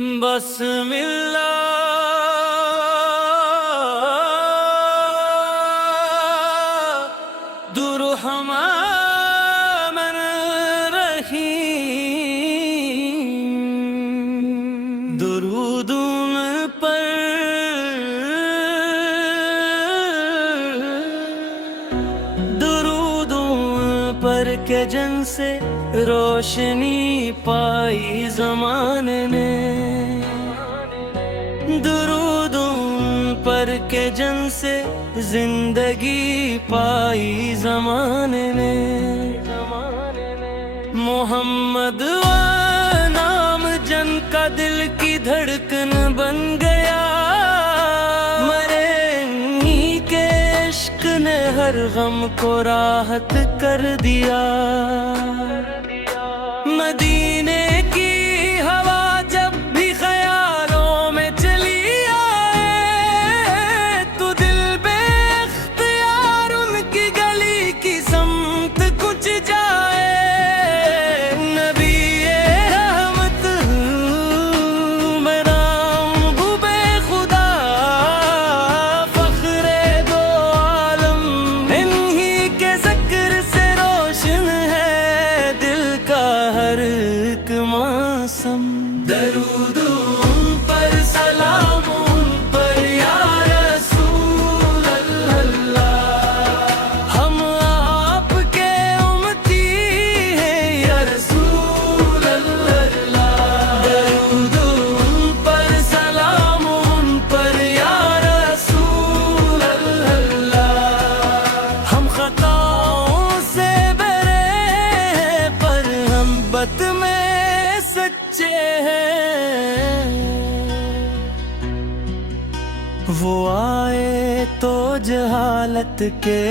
بسم اللہ الرحمن الرحیم درود پر کے جن سے روشنی پائی زمانے نے، درود پر کے جن سے زندگی پائی زمانے نے، محمد نام جن کا دل کی دھڑکن بن گیا، مرے انہی کے عشق نے ہر غم کو راحت کر دیا، مدینے کی ہوا جب بھی خیالوں میں چلی آئے تو دل بے اختیار ان کی گلی کی سمت کچھ جائے، نبی رحمت برام بے خدا فخر دو عالم، انہی کے ذکر سے روشن ہے دل کا ہر ایک موسم، درود ان پر سلام ان پر یا رسول اللہ، ہم آپ کے امتی ہیں یا رسول اللہ، درود ان پر سلام ان پر یا رسول اللہ، ہم خطاؤں سے بھرے ہیں پر ہم بت میں سچے ہیں، وہ آئے تو جہالت کے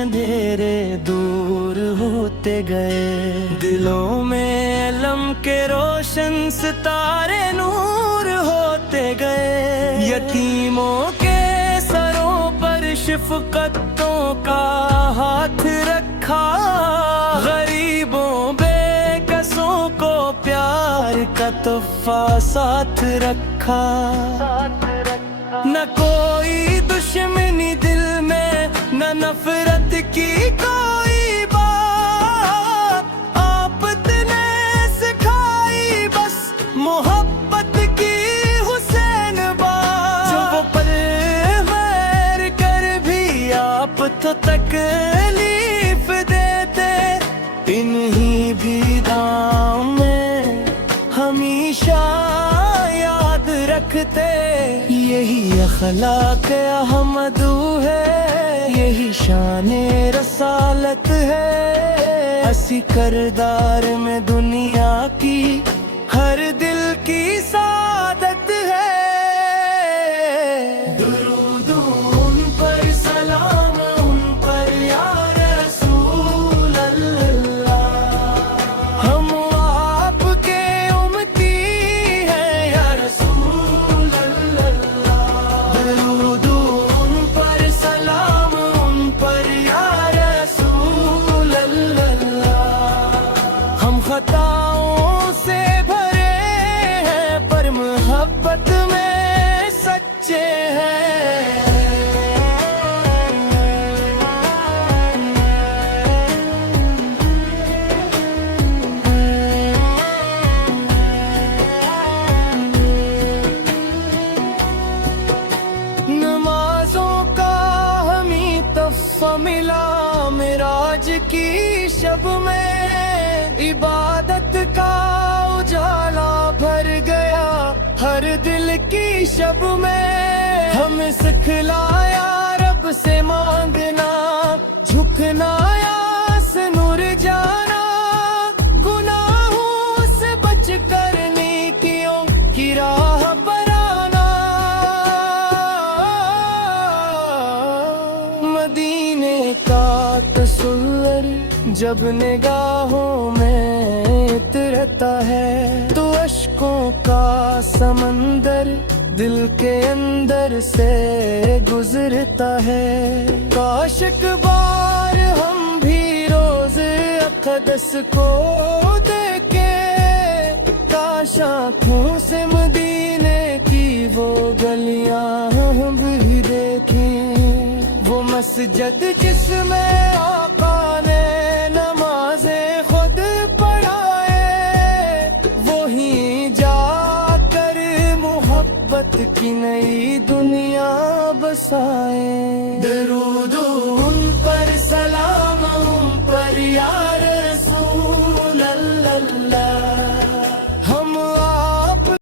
اندھیرے دور ہوتے گئے، دلوں میں علم کے روشن ستارے نور ہوتے گئے، یتیموں کے سروں پر شفقتوں کا ہاتھ رکھا، غریبوں بے کسوں کو پیار کا تحفہ ساتھ رکھا، نہ کوئی دشمنی دل میں نہ نفرت کی کوئی بات، آپ نے سکھائی بس محبت کی حسین بات، جو وہ پر مہر کر بھی آپ تو تکلیف دیتے، انہی بھی دام میں ہمیشہ یاد رکھتے، یہی اخلاق احمدو ہے، یہی شان رسالت ہے، اسی کردار میں دنیا کی ہر دل کی سعادت ہے، درود ان پر سلام ان پر یا رسول اللہ، ہم آپ کے امتی ہیں یا رسول اللہ، درود ان پر سلام ان پر یا رسول اللہ، ہم خطاؤں سے بھرے ہیں پر محبت میں سچے ہیں، نمازوں کا ہمیں تحفہ ملا معراج کی شب میں، عبادت کا اجالا بھر گیا ہر دل کی شب میں، ہمیں سکھلایا رب سے مانگنا، جھکنا آس نور جانا، گناہوں سے بچ کر نیکیوں کی راہ پر آنا، مدینے کا تصور جب نگاہوں میں اترتا ہے تو اشکوں کا سمندر دل کے اندر سے گزرتا ہے، کاش ایک بار ہم بھی روز اقدس کو دیکھیں، کاش آنکھوں سے مدینے کی وہ گلیاں ہم بھی دیکھیں، وہ مسجد جس میں آقا نے نمازیں خود پڑھائے، وہیں جا کر محبت کی نئی دنیا بسائے۔ درود ان پر